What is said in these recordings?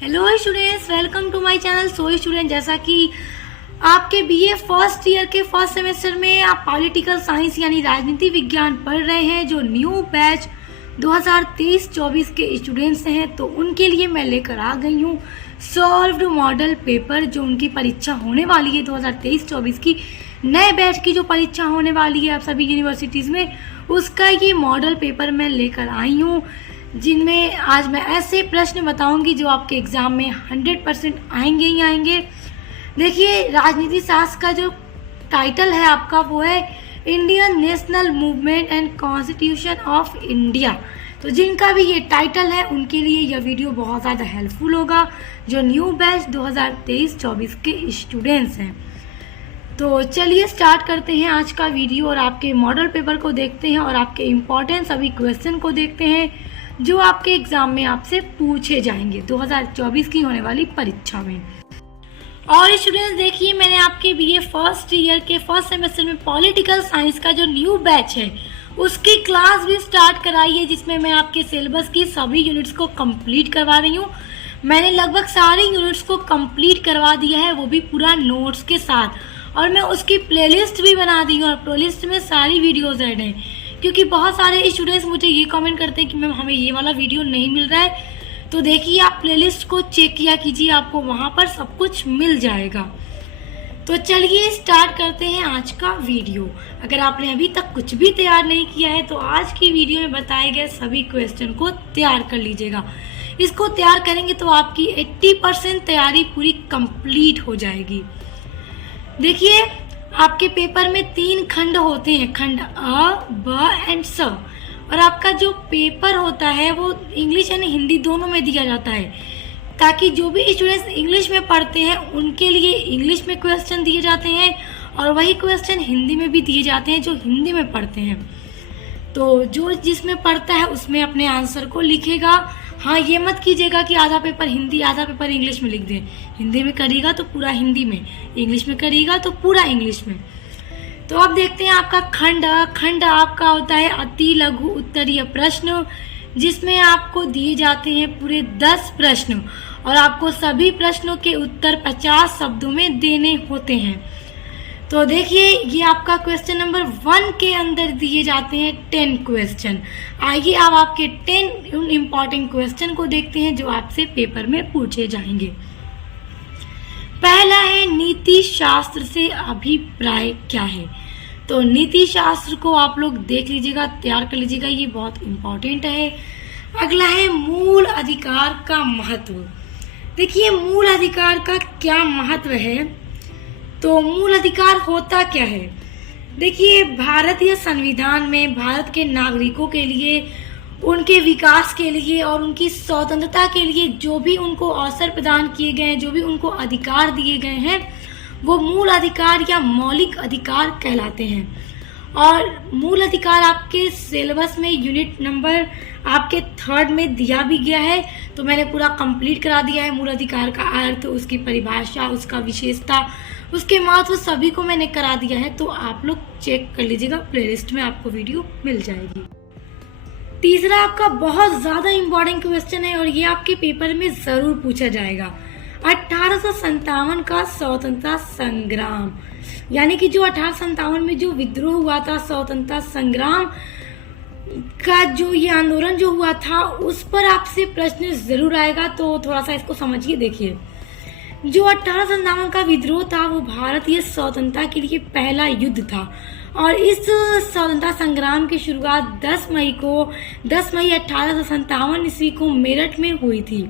Hello students, welcome to my channel. So student, जैसा कि आपके बीए फर्स्ट ईयर के फर्स्ट सेमेस्टर में आप पॉलिटिकल साइंस यानी राजनीति विज्ञान पढ़ रहे हैं, जो न्यू बैच 2023-24 के स्टूडेंट्स हैं, तो उनके लिए मैं लेकर आ गई हूँ सॉल्व्ड मॉडल पेपर। जो उनकी परीक्षा होने वाली है 2023-24 की नए बैच की जो परीक्षा होने वाली है आप सभी यूनिवर्सिटीज़ में, उसका ये मॉडल पेपर मैं लेकर आई हूँ, जिनमें आज मैं ऐसे प्रश्न बताऊंगी जो आपके एग्जाम में 100% आएंगे ही आएंगे। देखिए, राजनीति शास्त्र का जो टाइटल है आपका वो है Indian national movement and constitution of India. तो जिनका भी ये टाइटल है उनके लिए यह वीडियो बहुत ज़्यादा हेल्पफुल होगा, जो न्यू बैच 2023-24 के स्टूडेंट्स हैं। तो चलिए स्टार्ट करते हैं आज का वीडियो और आपके मॉडल पेपर को देखते हैं और आपके इम्पोर्टेंट सभी क्वेश्चन को देखते हैं जो आपके एग्जाम में आपसे पूछे जाएंगे 2024 की होने वाली परीक्षा में। और स्टूडेंट्स देखिए, मैंने आपके बीए फर्स्ट ईयर के फर्स्ट सेमेस्टर में पॉलिटिकल साइंस का जो न्यू बैच है उसकी क्लास भी स्टार्ट कराई है, जिसमें मैं आपके सिलेबस की सभी यूनिट्स को कंप्लीट करवा रही हूँ। मैंने लगभग सारे यूनिट्स को कंप्लीट करवा दिया है, वो भी पूरा नोट्स के साथ, और मैं उसकी प्लेलिस्ट भी बना दी हूँ और प्लेलिस्ट में सारी वीडियोज ऐड हैं, क्योंकि बहुत सारे स्टूडेंट्स मुझे ये कमेंट करते हैं कि मैम हमें ये वाला वीडियो नहीं मिल रहा है। तो देखिए, आप प्लेलिस्ट को चेक किया कीजिए, आपको वहाँ पर सब कुछ मिल जाएगा। तो चलिए स्टार्ट करते हैं आज का वीडियो। अगर आपने अभी तक कुछ भी तैयार नहीं किया है तो आज की वीडियो में बताए गए सभी क्वेश्चन को तैयार कर लीजिएगा। इसको तैयार करेंगे तो आपकी 80% तैयारी पूरी कंप्लीट हो जाएगी। देखिए, आपके पेपर में 3 खंड होते हैं, खंड अ, ब एंड स, और आपका जो पेपर होता है वो इंग्लिश यानी हिंदी दोनों में दिया जाता है, ताकि जो भी स्टूडेंट्स इंग्लिश में पढ़ते हैं उनके लिए इंग्लिश में क्वेश्चन दिए जाते हैं और वही क्वेश्चन हिंदी में भी दिए जाते हैं जो हिंदी में पढ़ते हैं। तो जो जिसमें पढ़ता है उसमें अपने आंसर को लिखेगा। हाँ, ये मत कीजिएगा कि आधा पेपर हिंदी आधा पेपर इंग्लिश में लिख दें। हिंदी में करिएगा तो पूरा हिंदी में, इंग्लिश में करिएगा तो पूरा इंग्लिश में। तो अब देखते हैं आपका खंड आपका होता है अति लघु उत्तरीय प्रश्न, जिसमें आपको दिए जाते हैं पूरे 10 प्रश्न और आपको सभी प्रश्नों के उत्तर 50 शब्दों में देने होते हैं। तो देखिए, ये आपका क्वेश्चन नंबर 1 के अंदर दिए जाते हैं 10 क्वेश्चन। आइए अब आपके 10 इम्पॉर्टेंट क्वेश्चन को देखते हैं जो आपसे पेपर में पूछे जाएंगे। पहला है, नीति शास्त्र से अभिप्राय क्या है। तो नीति शास्त्र को आप लोग देख लीजिएगा, तैयार कर लीजिएगा, ये बहुत इम्पोर्टेंट है। अगला है, मूल अधिकार का महत्व। देखिए, मूल अधिकार का क्या महत्व है। तो मूल अधिकार होता क्या है। देखिए, भारतीय संविधान में भारत के नागरिकों के लिए, उनके विकास के लिए और उनकी स्वतंत्रता के लिए जो भी उनको अवसर प्रदान किए गए हैं, जो भी उनको अधिकार दिए गए हैं, वो मूल अधिकार या मौलिक अधिकार कहलाते हैं। और मूल अधिकार आपके सिलेबस में यूनिट नंबर आपके 3rd में दिया भी गया है, तो मैंने पूरा कंप्लीट करा दिया है। मूल अधिकार का अर्थ, उसकी परिभाषा, उसका विशेषता, उसके महत्व सभी को मैंने करा दिया है। तो आप लोग चेक कर लीजिएगा, प्लेलिस्ट में आपको वीडियो मिल जाएगी। तीसरा आपका बहुत ज्यादा इम्पोर्टेंट क्वेश्चन है और ये आपके पेपर में जरूर पूछा जाएगा। 1857 का स्वतंत्रता संग्राम, यानी कि जो 1857 में जो विद्रोह हुआ था, स्वतंत्रता संग्राम का जो ये आंदोलन जो हुआ था, उस पर आपसे प्रश्न जरूर आएगा। तो थोड़ा सा इसको समझिए। देखिए, जो 1857 का विद्रोह था वो भारतीय स्वतंत्रता के लिए पहला युद्ध था और इस स्वतंत्रता संग्राम की शुरुआत 10 मई 1857 ईस्वी को मेरठ में हुई थी।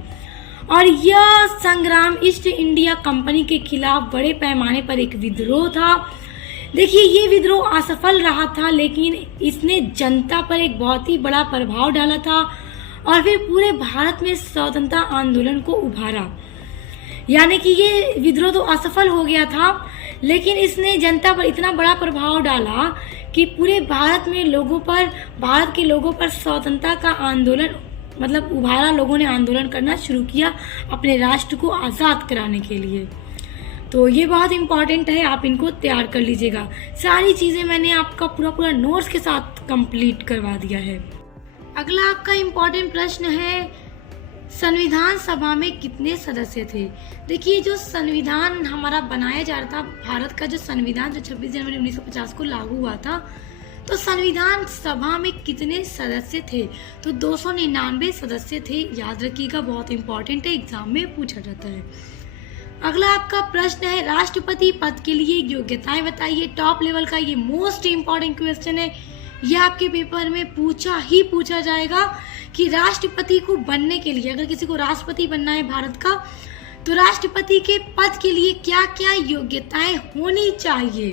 और यह संग्राम ईस्ट इंडिया कंपनी के खिलाफ बड़े पैमाने पर एक विद्रोह था। देखिए, ये विद्रोह असफल रहा था, लेकिन इसने जनता पर एक बहुत ही बड़ा प्रभाव डाला था और फिर पूरे भारत में स्वतंत्रता आंदोलन को उभारा। यानी कि ये विद्रोह तो असफल हो गया था, लेकिन इसने जनता पर इतना बड़ा प्रभाव डाला कि पूरे भारत में भारत के लोगों पर स्वतंत्रता का आंदोलन मतलब उभारा। लोगों ने आंदोलन करना शुरू किया अपने राष्ट्र को आज़ाद कराने के लिए। तो ये बहुत इम्पोर्टेंट है, आप इनको तैयार कर लीजिएगा। सारी चीज़ें मैंने आपका पूरा नोट्स के साथ कंप्लीट करवा दिया है। अगला आपका इम्पोर्टेंट प्रश्न है, संविधान सभा में कितने सदस्य थे? देखिए, जो संविधान हमारा बनाया जा रहा था, भारत का जो संविधान जो 26 जनवरी 1950 को लागू हुआ था, तो संविधान सभा में कितने सदस्य थे? तो 299 सदस्य थे। याद रखिएगा, बहुत इंपॉर्टेंट है, एग्जाम में पूछा जाता है। अगला आपका प्रश्न है, राष्ट्रपति पद के लिए योग्यताएं बताइए। टॉप लेवल का ये मोस्ट इंपॉर्टेंट क्वेश्चन है। यह आपके पेपर में पूछा जाएगा कि राष्ट्रपति को बनने के लिए, अगर किसी को राष्ट्रपति बनना है भारत का, तो राष्ट्रपति के पद के लिए क्या क्या योग्यताएं होनी चाहिए?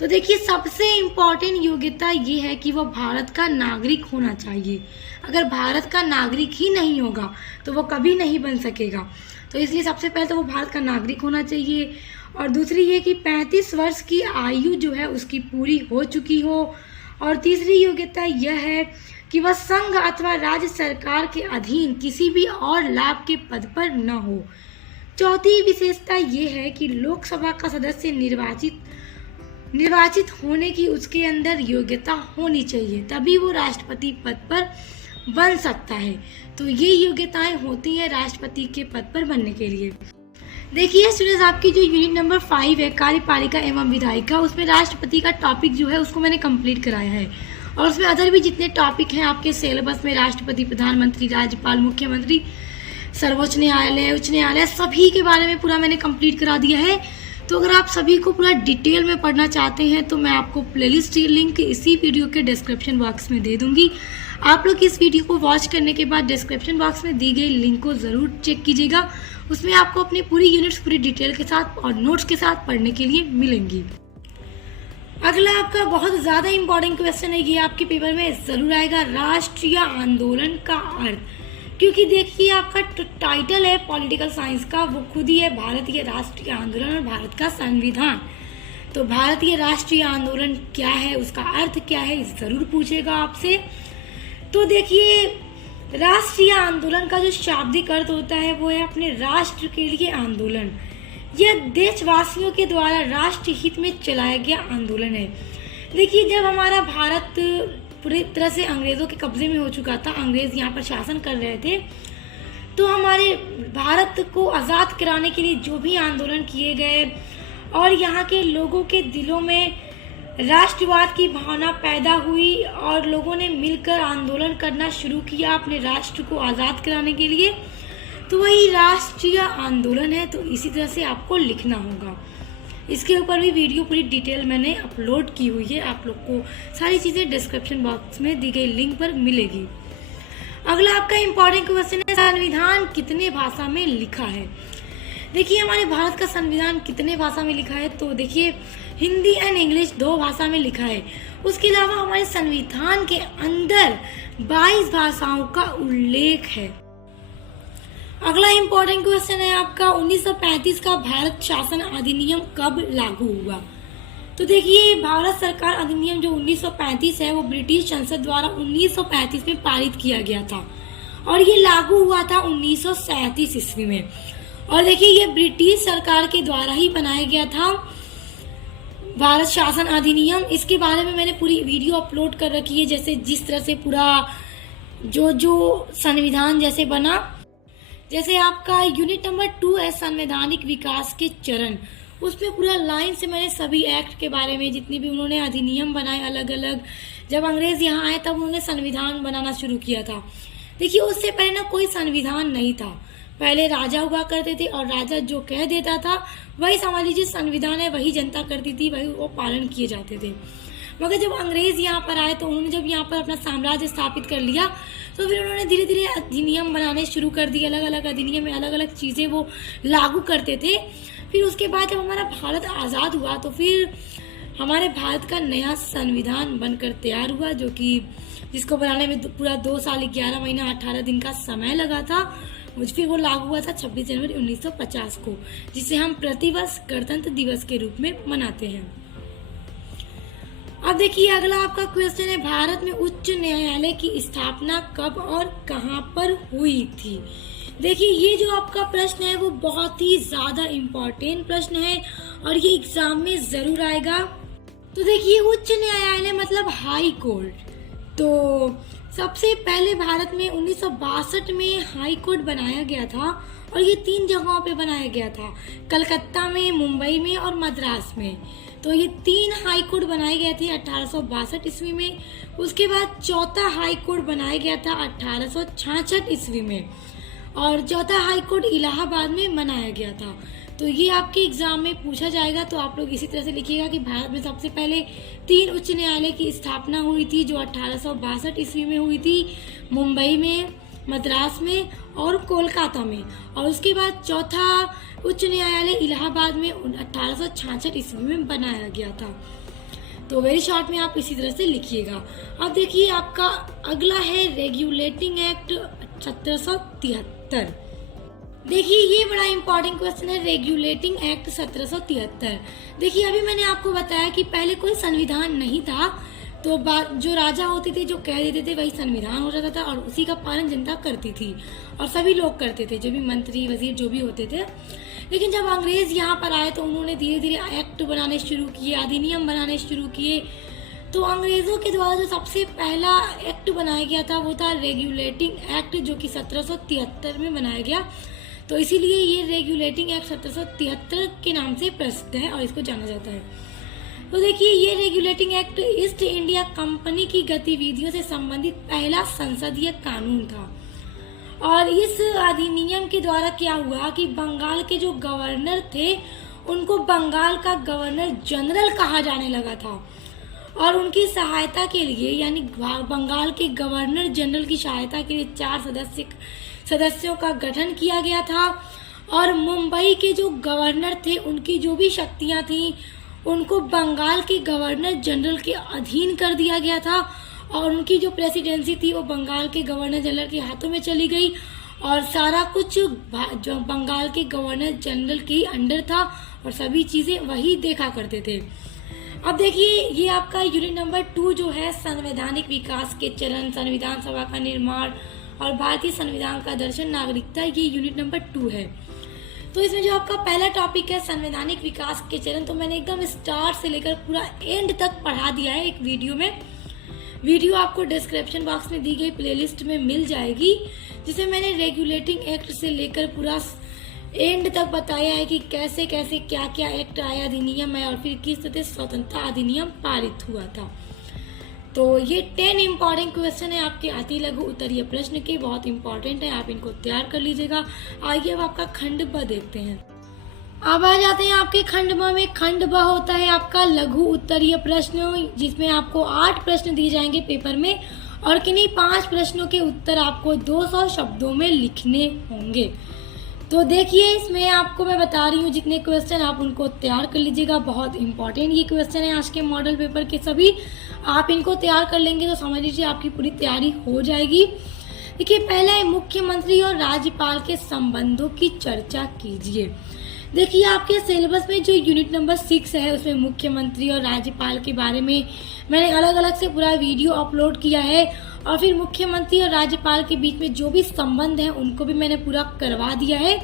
तो देखिए, सबसे इम्पोर्टेंट योग्यता ये है कि वह भारत का नागरिक होना चाहिए। अगर भारत का नागरिक ही नहीं होगा तो वो कभी नहीं बन सकेगा। तो इसलिए सबसे पहले तो वो भारत का नागरिक होना चाहिए, और दूसरी ये कि 35 वर्ष की आयु जो है उसकी पूरी हो चुकी हो, और तीसरी योग्यता यह है कि वह संघ अथवा राज्य सरकार के अधीन किसी भी और लाभ के पद पर न हो। चौथी विशेषता ये है कि लोकसभा का सदस्य निर्वाचित होने की उसके अंदर योग्यता होनी चाहिए, तभी वो राष्ट्रपति पद पर बन सकता है। तो ये योग्यताएं होती हैं राष्ट्रपति के पद पर बनने के लिए। देखिए स्टूडेंट्स, आपकी जो यूनिट नंबर 5 है, कार्यपालिका एवं विधायिका, उसमें राष्ट्रपति का टॉपिक जो है उसको मैंने कंप्लीट कराया है, और उसमें अदर भी जितने टॉपिक हैं आपके सिलेबस में, राष्ट्रपति, प्रधानमंत्री, राज्यपाल, मुख्यमंत्री, सर्वोच्च न्यायालय, उच्च न्यायालय, सभी के बारे में पूरा मैंने कंप्लीट करा दिया है। तो अगर आप सभी को पूरा डिटेल में पढ़ना चाहते हैं तो मैं आपको प्लेलिस्ट लिंक इसी वीडियो के डिस्क्रिप्शन बॉक्स में दे दूंगी। आप लोग इस वीडियो को वॉच करने के बाद डिस्क्रिप्शन बॉक्स में दी गई लिंक को ज़रूर चेक कीजिएगा। उसमें आपको अपनी पूरी यूनिट्स पूरी डिटेल के साथ और नोट्स के साथ पढ़ने के लिए मिलेंगी। अगला आपका बहुत ज़्यादा इंपॉर्टेंट क्वेश्चन है, ये आपके पेपर में ज़रूर आएगा, राष्ट्रीय आंदोलन का अर्थ। क्योंकि देखिए, आपका टाइटल है पॉलिटिकल साइंस का, वो खुद ही है भारतीय राष्ट्रीय आंदोलन और भारत का संविधान। तो भारतीय राष्ट्रीय आंदोलन क्या है, उसका अर्थ क्या है, ज़रूर पूछेगा आपसे। तो देखिए, राष्ट्रीय आंदोलन का जो शाब्दिक अर्थ होता है वो है अपने राष्ट्र के लिए आंदोलन। यह देशवासियों के द्वारा राष्ट्र हित में चलाया गया आंदोलन है। देखिए, जब हमारा भारत पूरी तरह से अंग्रेजों के कब्जे में हो चुका था, अंग्रेज यहाँ पर शासन कर रहे थे, तो हमारे भारत को आज़ाद कराने के लिए जो भी आंदोलन किए गए और यहाँ के लोगों के दिलों में राष्ट्रवाद की भावना पैदा हुई और लोगों ने मिलकर आंदोलन करना शुरू किया अपने राष्ट्र को आज़ाद कराने के लिए, तो वही राष्ट्रीय आंदोलन है। तो इसी तरह से आपको लिखना होगा। इसके ऊपर भी वीडियो पूरी डिटेल मैंने अपलोड की हुई है, आप लोग को सारी चीज़ें डिस्क्रिप्शन बॉक्स में दी गई लिंक पर मिलेगी। अगला आपका इम्पोर्टेंट क्वेश्चन है, संविधान कितने भाषा में लिखा है? देखिए, हमारे भारत का संविधान कितने भाषा में लिखा है? तो देखिए, हिंदी एंड इंग्लिश 2 भाषा में लिखा है। उसके अलावा हमारे संविधान के अंदर 22 भाषाओं का उल्लेख है। अगला इम्पोर्टेंट क्वेश्चन है आपका, 1935 का भारत शासन अधिनियम कब लागू हुआ? तो देखिए, भारत सरकार अधिनियम जो 1935 है वो ब्रिटिश संसद द्वारा 1935 में पारित किया गया था, और ये लागू हुआ था 1937 ईस्वी में। और देखिए, ये ब्रिटिश सरकार के द्वारा ही बनाया गया था भारत शासन अधिनियम। इसके बारे में मैंने पूरी वीडियो अपलोड कर रखी है, जैसे जिस तरह से पूरा जो संविधान जैसे बना। जैसे आपका यूनिट नंबर 2 है संवैधानिक विकास के चरण, उसमें पूरा लाइन से मैंने सभी एक्ट के बारे में, जितनी भी उन्होंने अधिनियम बनाए अलग अलग, जब अंग्रेज यहाँ आए तब उन्होंने संविधान बनाना शुरू किया था। देखिए, उससे पहले ना कोई संविधान नहीं था, पहले राजा हुआ करते थे और राजा जो कह देता था वही समझ लीजिए संविधान है, वही जनता करती थी, वही वो पालन किए जाते थे। मगर जब अंग्रेज यहाँ पर आए तो उन्होंने जब यहाँ पर अपना साम्राज्य स्थापित कर लिया तो फिर उन्होंने धीरे धीरे अधिनियम बनाने शुरू कर दिए, अलग अलग अधिनियम में अलग अलग चीज़ें वो लागू करते थे। फिर उसके बाद जब हमारा भारत आज़ाद हुआ तो फिर हमारे भारत का नया संविधान बनकर तैयार हुआ, जो कि जिसको बनाने में पूरा 2 साल 11 महीना 18 दिन का समय लगा था। फिर वो लागू हुआ था 26 जनवरी 1950 को, जिसे हम प्रतिवर्ष गणतंत्र दिवस के रूप में मनाते हैं। अब देखिए, अगला आपका क्वेश्चन है, भारत में उच्च न्यायालय की स्थापना कब और कहां पर हुई थी? देखिए, ये जो आपका प्रश्न है वो बहुत ही ज्यादा इम्पोर्टेंट प्रश्न है और ये एग्जाम में जरूर आएगा। तो देखिए, उच्च न्यायालय मतलब हाई कोर्ट। तो सबसे पहले भारत में 1962 में हाई कोर्ट बनाया गया था और ये 3 जगहों पे बनाया गया था, कलकत्ता में, मुंबई में और मद्रास में। तो ये 3 हाई कोर्ट बनाए गए थे 1862 ईस्वी में। उसके बाद चौथा हाई कोर्ट बनाया गया था 1866 ईस्वी में और चौथा हाई कोर्ट इलाहाबाद में बनाया गया था। तो ये आपके एग्जाम में पूछा जाएगा, तो आप लोग इसी तरह से लिखिएगा कि भारत में सबसे पहले 3 उच्च न्यायालय की स्थापना हुई थी जो 1862 ईस्वी में हुई थी, मुंबई में, मद्रास में और कोलकाता में। और उसके बाद चौथा उच्च न्यायालय इलाहाबाद में 1866 ईस्वी में बनाया गया था। तो वेरी शॉर्ट में आप इसी तरह से लिखिएगा। अब देखिए आपका अगला है रेगुलेटिंग एक्ट 1773। देखिए ये बड़ा इंपॉर्टेंट क्वेश्चन है, रेगुलेटिंग एक्ट 1773। देखिए अभी मैंने आपको बताया कि पहले कोई संविधान नहीं था, तो जो राजा होते थे जो कह देते थे वही संविधान हो जाता था और उसी का पालन जनता करती थी और सभी लोग करते थे, जो भी मंत्री वजीर जो भी होते थे। लेकिन जब अंग्रेज यहाँ पर आए तो उन्होंने धीरे धीरे एक्ट बनाने शुरू किए, अधिनियम बनाने शुरू किए। तो अंग्रेजों के द्वारा जो सबसे पहला एक्ट बनाया गया था वो था रेगुलेटिंग एक्ट, जो कि 1773 में बनाया गया। तो इसीलिए ये रेगुलेटिंग एक्ट 1773 के नाम से प्रसिद्ध है और इसको जाना जाता है। तो देखिए ये regulating act east India company की गतिविधियों से संबंधित पहला संसदीय कानून था। और इस अधिनियम के द्वारा क्या हुआ कि बंगाल के जो गवर्नर थे उनको बंगाल का गवर्नर जनरल कहा जाने लगा था और उनकी सहायता के लिए, यानी बंगाल के गवर्नर जनरल की सहायता के लिए 4 सदस्यों का गठन किया गया था। और मुंबई के जो गवर्नर थे उनकी जो भी शक्तियां थी उनको बंगाल के गवर्नर जनरल के अधीन कर दिया गया था और उनकी जो प्रेसिडेंसी थी वो बंगाल के गवर्नर जनरल के हाथों में चली गई और सारा कुछ जो बंगाल के गवर्नर जनरल के अंडर था और सभी चीजें वही देखा करते थे। अब देखिए ये आपका यूनिट नंबर 2 जो है संवैधानिक विकास के चरण, संविधान सभा का निर्माण और भारतीय संविधान का दर्शन, नागरिकता, ये यूनिट नंबर 2 है। तो इसमें जो आपका पहला टॉपिक है संवैधानिक विकास के चरण, तो मैंने एकदम स्टार्ट से लेकर पूरा एंड तक पढ़ा दिया है एक वीडियो में। वीडियो आपको डिस्क्रिप्शन बॉक्स में दी गई प्लेलिस्ट में मिल जाएगी, जिसमें मैंने रेगुलेटिंग एक्ट से लेकर पूरा एंड तक बताया है कि कैसे कैसे क्या क्या एक्ट आया, अधिनियम है और फिर किस तरह स्वतंत्रता अधिनियम पारित हुआ था। तो ये 10 इम्पॉर्टेंट क्वेश्चन है आपके अति लघु उत्तरीय प्रश्न के, बहुत इंपॉर्टेंट है, आप इनको तैयार कर लीजिएगा। आइए अब आपका खंड ब देखते हैं। अब आ जाते हैं आपके खंड ब में। खंड ब होता है आपका लघु उत्तरीय प्रश्न, जिसमें आपको 8 प्रश्न दिए जाएंगे पेपर में और किन्हीं 5 प्रश्नों के उत्तर आपको 200 शब्दों में लिखने होंगे। तो देखिए इसमें आपको मैं बता रही हूँ जितने क्वेश्चन आप उनको तैयार कर लीजिएगा, बहुत इंपॉर्टेंट ये क्वेश्चन है आज के मॉडल पेपर के सभी। आप इनको तैयार कर लेंगे तो समझ लीजिए आपकी पूरी तैयारी हो जाएगी। देखिए पहला है मुख्यमंत्री और राज्यपाल के संबंधों की चर्चा कीजिए। देखिए आपके सिलेबस में जो यूनिट नंबर 6 है उसमें मुख्यमंत्री और राज्यपाल के बारे में मैंने अलग अलग से पूरा वीडियो अपलोड किया है और फिर मुख्यमंत्री और राज्यपाल के बीच में जो भी संबंध है उनको भी मैंने पूरा करवा दिया है।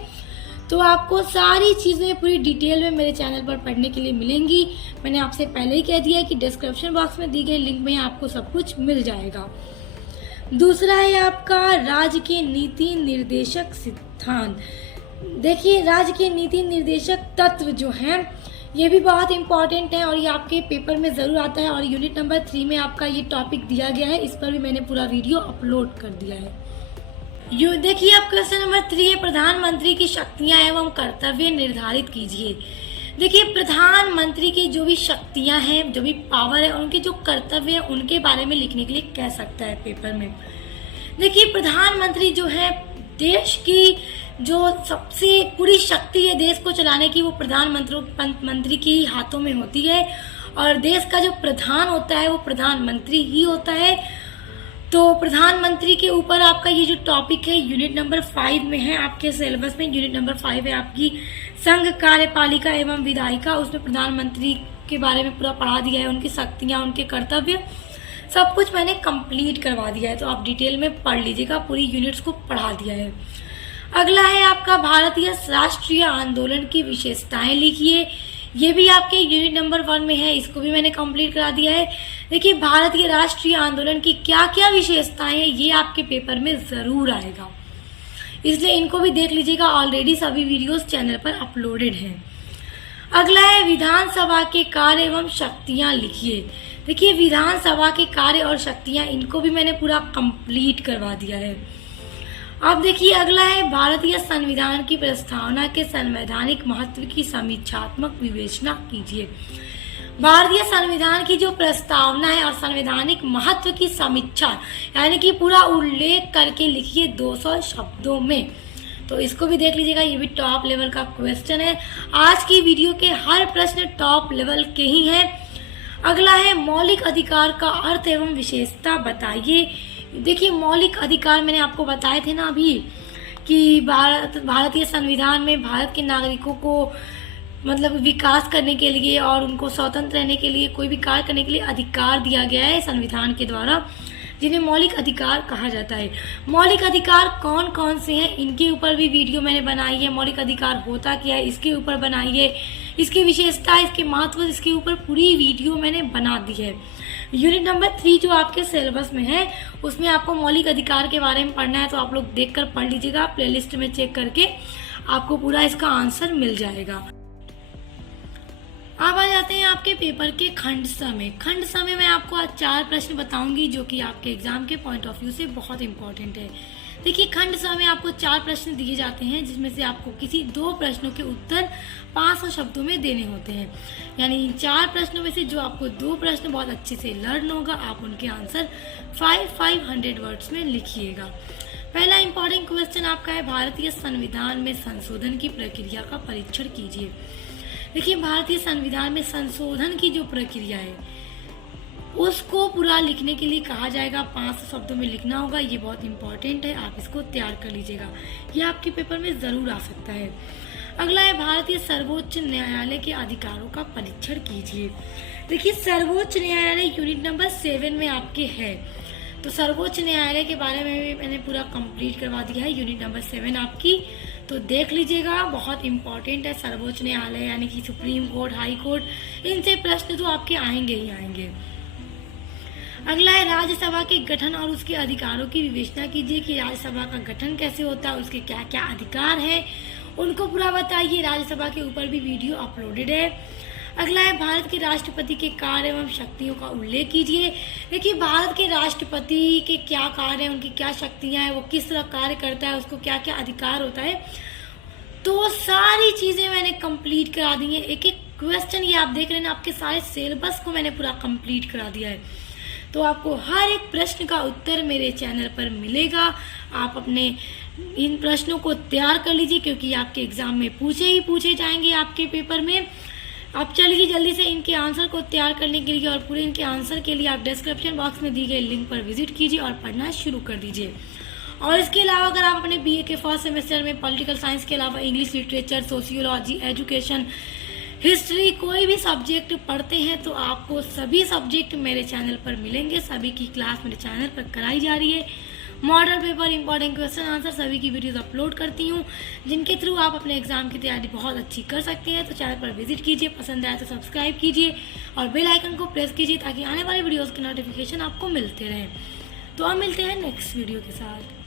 तो आपको सारी चीज़ें पूरी डिटेल में मेरे चैनल पर पढ़ने के लिए मिलेंगी। मैंने आपसे पहले ही कह दिया है कि डिस्क्रिप्शन बॉक्स में दी गई लिंक में आपको सब कुछ मिल जाएगा। दूसरा है आपका राज्य के नीति निर्देशक सिद्धांत। देखिए राज्य के नीति निर्देशक तत्व जो हैं ये भी बहुत इंपॉर्टेंट है और ये आपके पेपर में जरूर आता है और यूनिट नंबर 3 में आपका ये टॉपिक दिया गया है, इस पर भी मैंने पूरा वीडियो अपलोड कर दिया है। देखिए आप क्वेश्चन नंबर 3 है प्रधानमंत्री की शक्तियां एवं कर्तव्य निर्धारित कीजिए। देखिए प्रधानमंत्री की जो भी शक्तियां हैं, जो भी पावर है, उनके जो कर्तव्य है उनके बारे में लिखने के लिए कह सकता है पेपर में। देखिए प्रधानमंत्री जो है देश की जो सबसे पूरी शक्ति है देश को चलाने की, वो प्रधानमंत्री के हाथों में होती है और देश का जो प्रधान होता है वो प्रधानमंत्री ही होता है। तो प्रधानमंत्री के ऊपर आपका ये जो टॉपिक है यूनिट नंबर 5 में है आपके सिलेबस में। यूनिट नंबर 5 है आपकी संघ कार्यपालिका एवं विधायिका, उसमें प्रधानमंत्री के बारे में पूरा पढ़ा दिया है, उनकी शक्तियां, उनके कर्तव्य, सब कुछ मैंने कंप्लीट करवा दिया है। तो आप डिटेल में पढ़ लीजिएगा, पूरी यूनिट्स को पढ़ा दिया है। अगला है आपका भारतीय राष्ट्रीय आंदोलन की विशेषताएं लिखिए। ये भी आपके यूनिट नंबर 1 में है, इसको भी मैंने कंप्लीट करा दिया है। देखिए भारतीय राष्ट्रीय आंदोलन की क्या क्या विशेषताएं हैं, ये आपके पेपर में ज़रूर आएगा, इसलिए इनको भी देख लीजिएगा। ऑलरेडी सभी वीडियोस चैनल पर अपलोडेड हैं। अगला है विधानसभा के कार्य एवं शक्तियां लिखिए। देखिए विधानसभा के कार्य और शक्तियां, इनको भी मैंने पूरा कंप्लीट करवा दिया है। अब देखिए अगला है भारतीय संविधान की प्रस्तावना के संवैधानिक महत्व की समीक्षात्मक विवेचना कीजिए। भारतीय संविधान की जो प्रस्तावना है और संवैधानिक महत्व की समीक्षा, यानी कि पूरा उल्लेख करके लिखिए 200 शब्दों में। तो इसको भी देख लीजिएगा, ये भी टॉप लेवल का क्वेश्चन है। आज की वीडियो के हर प्रश्न टॉप लेवल के ही हैं। अगला है मौलिक अधिकार का अर्थ एवं विशेषता बताइए। देखिए मौलिक अधिकार मैंने आपको बताए थे ना अभी कि भारतीय संविधान में भारत के नागरिकों को मतलब विकास करने के लिए और उनको स्वतंत्र रहने के लिए, कोई भी कार्य करने के लिए अधिकार दिया गया है संविधान के द्वारा, जिन्हें मौलिक अधिकार कहा जाता है। मौलिक अधिकार कौन कौन से हैं, इनके ऊपर भी वीडियो मैंने बनाई है। मौलिक अधिकार होता क्या है, इसके ऊपर बनाई है। इसकी विशेषता, इसके महत्व, इसके ऊपर पूरी वीडियो मैंने बना दी है। यूनिट नंबर 3 जो आपके सिलेबस में है, उसमें आपको मौलिक अधिकार के बारे में पढ़ना है, तो आप लोग देखकर पढ़ लीजिएगा। प्लेलिस्ट में चेक करके आपको पूरा इसका आंसर मिल जाएगा। अब आ जाते हैं आपके पेपर के खंड समय। खंड समय में आपको आज 4 प्रश्न बताऊंगी जो कि आपके एग्जाम के पॉइंट ऑफ व्यू से बहुत इंपॉर्टेंट है। देखिए खंड समय आपको 4 प्रश्न दिए जाते हैं, जिसमें से आपको किसी 2 प्रश्नों के उत्तर 500 शब्दों में देने होते हैं। यानी इन 4 प्रश्नों में से जो आपको 2 प्रश्न बहुत अच्छे से लर्न होगा, आप उनके आंसर 500 वर्ड्स में लिखिएगा। पहला इंपॉर्टेंट क्वेश्चन आपका है भारतीय संविधान में संशोधन की प्रक्रिया का परीक्षण कीजिए। देखिए भारतीय संविधान में संशोधन की जो प्रक्रिया है उसको पूरा लिखने के लिए कहा जाएगा, 500 शब्दों में लिखना होगा। ये बहुत इंपॉर्टेंट है, आप इसको तैयार कर लीजिएगा, ये आपके पेपर में जरूर आ सकता है। अगला है भारतीय सर्वोच्च न्यायालय के अधिकारों का परीक्षण कीजिए। देखिए सर्वोच्च न्यायालय यूनिट नंबर 7 में आपके है, तो सर्वोच्च न्यायालय के बारे में भी मैंने पूरा कंप्लीट करवा दिया है, यूनिट नंबर 7 आपकी, तो देख लीजिएगा। बहुत इंपॉर्टेंट है सर्वोच्च न्यायालय, यानी कि सुप्रीम कोर्ट, हाई कोर्ट, इनसे प्रश्न तो आपके आएंगे ही आएंगे। अगला है राज्यसभा के गठन और उसके अधिकारों की विवेचना कीजिए कि राज्यसभा का गठन कैसे होता है, उसके क्या क्या अधिकार है, उनको पूरा बताइए। राज्यसभा के ऊपर भी वीडियो अपलोडेड है। अगला है भारत के राष्ट्रपति के कार्य एवं शक्तियों का उल्लेख कीजिए। देखिए भारत के राष्ट्रपति के क्या कार्य हैं, उनकी क्या शक्तियां हैं, वो किस तरह कार्य करता है, उसको क्या क्या अधिकार होता है, तो सारी चीजें मैंने कंप्लीट करा दी है। एक एक क्वेश्चन ये आप देख रहे हैं, आपके सारे सिलेबस को मैंने पूरा कंप्लीट करा दिया है, तो आपको हर एक प्रश्न का उत्तर मेरे चैनल पर मिलेगा। आप अपने इन प्रश्नों को तैयार कर लीजिए, क्योंकि आपके एग्जाम में पूछे जाएंगे आपके पेपर में। आप चलिए जल्दी से इनके आंसर को तैयार करने के लिए और पूरे इनके आंसर के लिए आप डिस्क्रिप्शन बॉक्स में दी गई लिंक पर विजिट कीजिए और पढ़ना शुरू कर दीजिए। और इसके अलावा अगर आप अपने बीए के फर्स्ट सेमेस्टर में पॉलिटिकल साइंस के अलावा English literature, sociology, education, history, कोई भी सब्जेक्ट पढ़ते हैं, तो आपको सभी सब्जेक्ट मेरे चैनल पर मिलेंगे। सभी की क्लास मेरे चैनल पर कराई जा रही है। Model paper, important question answer सभी की वीडियोस अपलोड करती हूँ, जिनके थ्रू आप अपने एग्जाम की तैयारी बहुत अच्छी कर सकते हैं। तो चैनल पर विजिट कीजिए, पसंद आए तो सब्सक्राइब कीजिए और बेल आइकन को प्रेस कीजिए, ताकि आने वाले वीडियोस के नोटिफिकेशन आपको मिलते रहें। तो अब मिलते हैं नेक्स्ट वीडियो के साथ।